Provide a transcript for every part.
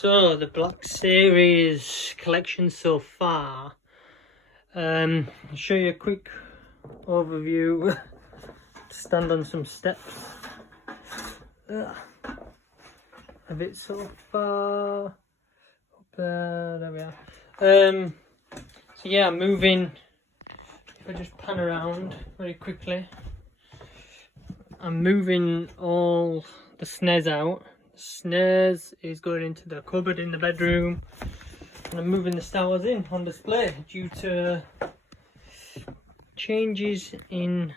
So the Black Series collection so far. I'll show you a quick overview. Stand on some steps of it so far. Up there we are. So yeah, I'm moving. If I just pan around very quickly, I'm moving all the snares out. The snares is going into the cupboard in the bedroom, and I'm moving the Star Wars in on display due to changes in,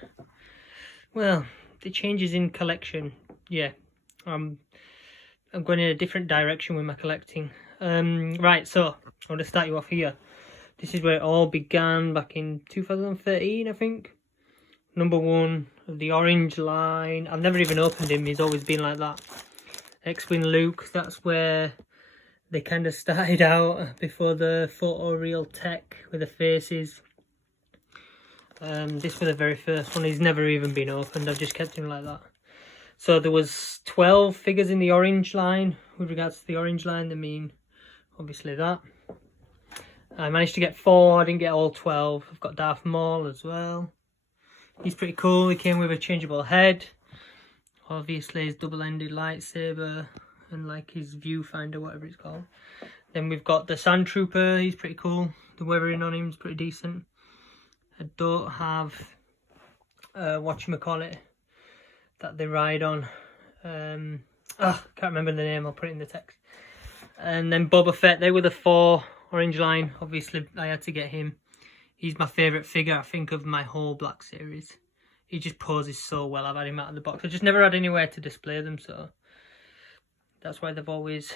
well, the changes in collection. Yeah, I'm going in a different direction with my collecting. Right, so I want to start you off here. This is where it all began back in 2013, I think. Number one of the orange line. I've never even opened him, he's always been like that. X-Wing Luke, that's where they kind of started out before the photoreal tech with the faces. This was the very first one. He's never even been opened, I've just kept him like that. So there was 12 figures in the orange line. With regards to the orange line, I mean obviously that. I managed to get 4, I didn't get all 12. I've got Darth Maul as well. He's pretty cool. He came with a changeable head, obviously his double-ended lightsaber, and like his viewfinder, whatever it's called. Then we've got the Sand Trooper. He's pretty cool. The weathering on him is pretty decent. I don't have whatchamacallit that they ride on. Can't remember the name. I'll put it in the text. And then Boba Fett. They were the 4 orange line. Obviously I had to get him. He's my favourite figure, I think, of my whole Black Series. He just poses so well. I've had him out of the box. I just never had anywhere to display them, so that's why they've always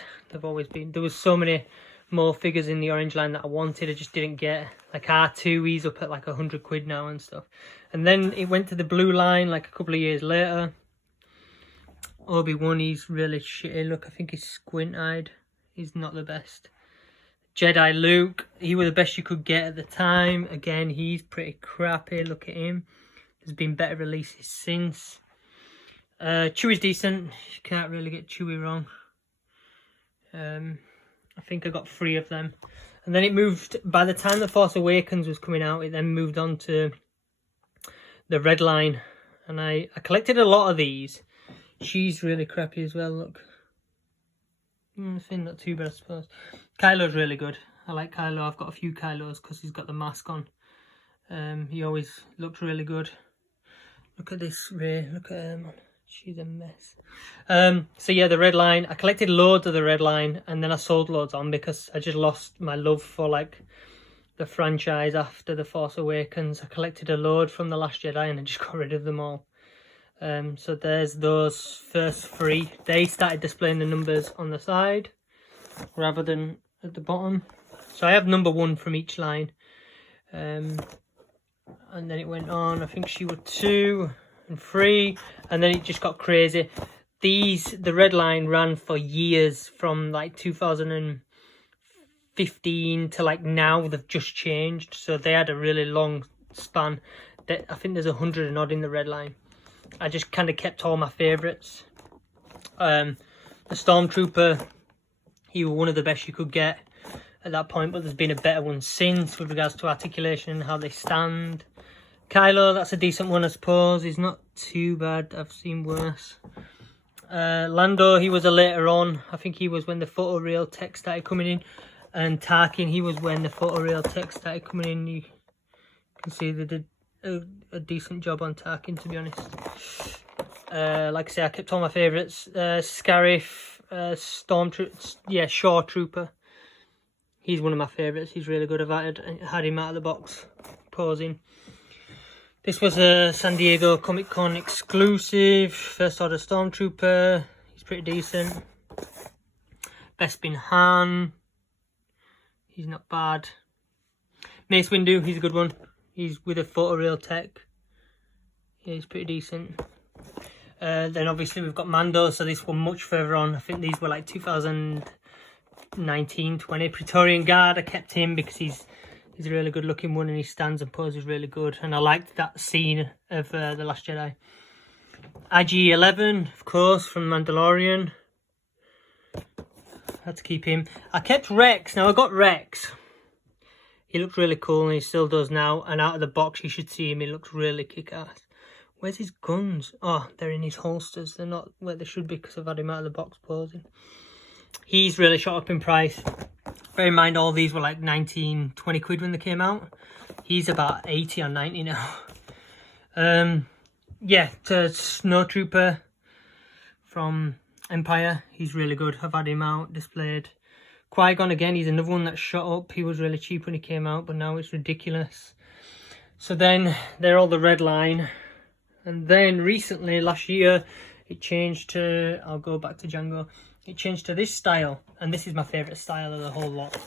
been. There was so many more figures in the orange line that I wanted, I just didn't get. Like R2, he's up at like 100 quid now and stuff. And then it went to the blue line like a couple of years later. Obi-Wan, he's really shitty. Look, I think he's squint-eyed. He's not the best. Jedi Luke, he was the best you could get at the time. Again, he's pretty crappy. Look at him. There's been better releases since. Chewie's decent. You can't really get Chewie wrong. I think I got 3 of them. And then it moved, by the time The Force Awakens was coming out, it then moved on to the red line. And I collected a lot of these. She's really crappy as well, look. I think not too bad, I suppose. Kylo's really good. I like Kylo. I've got a few Kylos because he's got the mask on. He always looks really good. Look at this Rey. Look at her, man. She's a mess. So yeah, the red line. I collected loads of the red line, and then I sold loads on because I just lost my love for like the franchise after The Force Awakens. I collected a load from The Last Jedi and I just got rid of them all. So there's those first 3. They started displaying the numbers on the side rather than at the bottom. So I have number 1 from each line. And then it went on. I think she was 2 and 3. And then it just got crazy. The red line ran for years, from like 2015 to like now. They've just changed. So they had a really long span. I think there's 100 and odd in the red line. I just kind of kept all my favourites. The Stormtrooper, he was one of the best you could get at that point, but there's been a better one since with regards to articulation and how they stand. Kylo, that's a decent one, I suppose. He's not too bad. I've seen worse. Lando, he was a later on. I think he was when the photoreal tech started coming in. And Tarkin, he was when the photoreal tech started coming in. You can see they did a decent job on Tarkin, to be honest. Like I say, I kept all my favourites. Scarif, Stormtrooper, yeah, Shaw Trooper. He's one of my favourites. He's really good. I've had him out of the box, posing. This was a San Diego Comic Con exclusive. First Order Stormtrooper. He's pretty decent. Bespin Han. He's not bad. Mace Windu, he's a good one. He's with a photoreal tech. Yeah, he's pretty decent. Then obviously we've got Mando, so this one much further on. I think these were like 2019-20. Praetorian Guard, I kept him because he's a really good looking one and he stands and poses really good. And I liked that scene of The Last Jedi. IG-11, of course, from Mandalorian. had to keep him. I kept Rex. Now I got Rex. He looked really cool and he still does now. And out of the box you should see him. He looks really kick-ass. Where's his guns? Oh, they're in his holsters. They're not where they should be because I've had him out of the box posing. He's really shot up in price. Bear in mind all these were like 19, 20 quid when they came out. He's about 80 or 90 now. Yeah, to Snowtrooper from Empire. He's really good. I've had him out displayed. Qui-Gon again, he's another one that shot up. He was really cheap when he came out, but now it's ridiculous. So then they're all the red line. And then recently, last year, it changed to, I'll go back to Jango. It changed to this style, and this is my favourite style of the whole lot.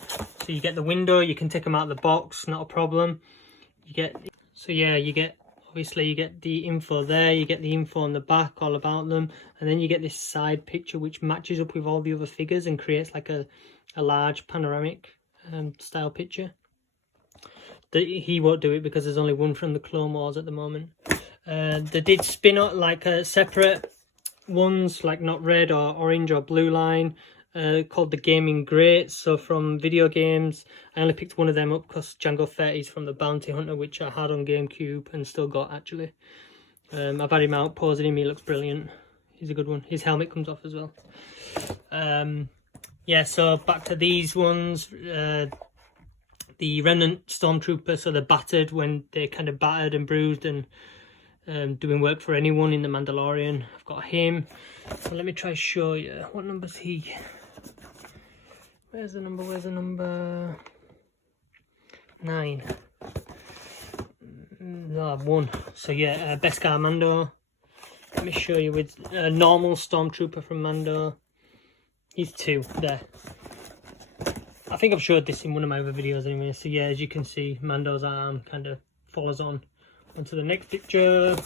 So you get the window, you can take them out of the box, not a problem. You get, so yeah, you get, obviously you get the info there, you get the info on the back, all about them. And then you get this side picture which matches up with all the other figures and creates like a large panoramic style picture. He won't do it because there's only one from the Clone Wars at the moment. They did spin up like a separate ones, like not red or orange or blue line, called the Gaming Greats. So from video games, I only picked one of them up because Jango Fett is from the Bounty Hunter, which I had on GameCube and still got actually. I've had him out, posing him, he looks brilliant. He's a good one. His helmet comes off as well. Yeah, so back to these ones. The Remnant Stormtrooper, so they're battered when they're kind of battered and bruised and doing work for anyone in The Mandalorian. I've got him. So let me try to show you. What number's he? Where's the number? Where's the number? 9. No, 1. So yeah, Beskar Mando. Let me show you with a normal Stormtrooper from Mando. He's 2 there. I think I've showed this in one of my other videos anyway. So yeah, as you can see, Mando's arm kind of follows on to the next picture.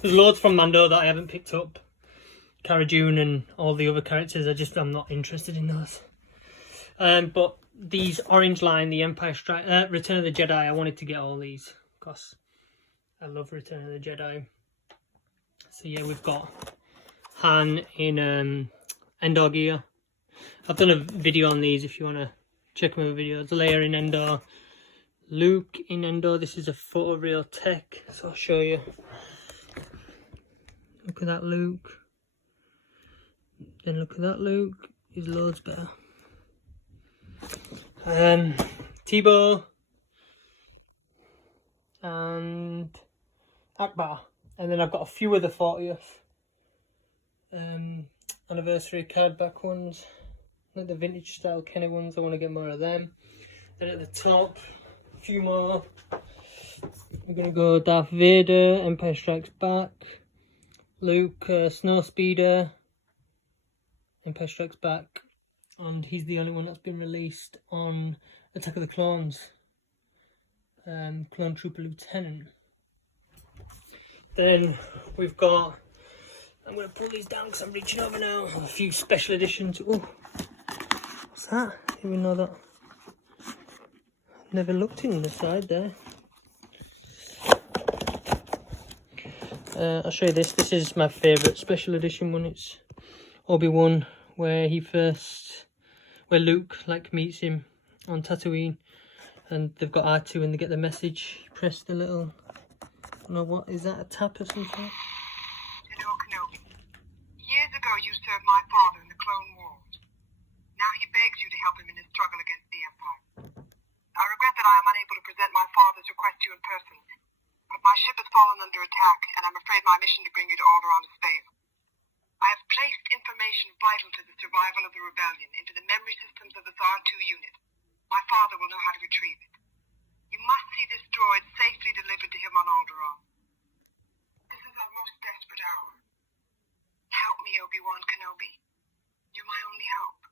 There's loads from Mando that I haven't picked up. Cara Dune and all the other characters, I'm not interested in those. But these orange line, the Empire Strike, Return of the Jedi, I wanted to get all these because I love Return of the Jedi. So yeah, we've got Han in Endor gear. I've done a video on these if you want to check my videos. Leia in Endor, Luke in Endor. This is a photoreal tech, so I'll show you. Look at that Luke. Then look at that Luke. He's loads better. Teebo and Akbar. And then I've got a few of the 40th anniversary card back ones, like the vintage style Kenny ones. I want to get more of them. Then at the top, a few more. We're gonna go Darth Vader, Empire Strikes Back, Luke, Snowspeeder, Empire Strikes Back, and he's the only one that's been released on Attack of the Clones. Clone Trooper Lieutenant. Then we've got, I'm going to pull these down because I'm reaching over now, a few special editions. Oh, what's that? I didn't even know that. Never looked in the side there. I'll show you this. This is my favourite special edition one. It's Obi-Wan, where Luke meets him on Tatooine, and they've got R2 and they get the message. Press the little, I don't know what, is that a tap or something? Hello, Kenobi. Years ago you served my father in the Clone Wars. Now he begs you to help him in his struggle against the Empire. I regret that I am unable to present my father's request to you in person, but my ship has fallen under attack, and I'm afraid my mission to bring you to Alderaan has failed. I have placed information vital to the survival of the rebellion into the memory systems of the R2 unit. My father will know how to retrieve it. You must see this droid safely delivered to him on Alderaan. This is our most desperate hour. Help me, Obi-Wan Kenobi. You're my only hope.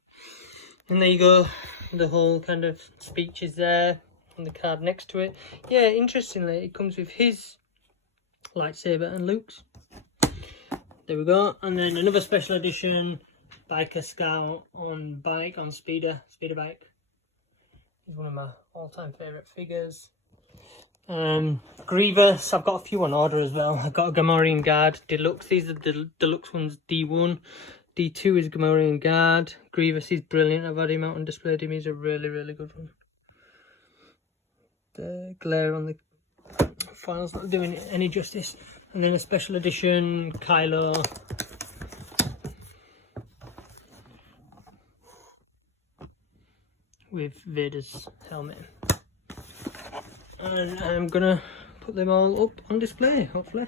And there you go. The whole kind of speech is there on the card next to it. Yeah, interestingly, it comes with his lightsaber and Luke's. There we go. And then another special edition, Biker Scout on bike, on speeder bike. He's one of my all-time favourite figures. Grievous, I've got a few on order as well. I've got a Gamorrean Guard Deluxe. These are the deluxe ones, D1. D2 is Gamorrean Guard. Grievous is brilliant. I've had him out on display. He's a really, really good one. The glare on the file's not doing it any justice. And then a special edition Kylo. With Vader's helmet. And I'm gonna put them all up on display, hopefully.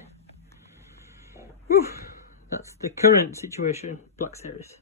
Whew. That's the current situation, Black Series.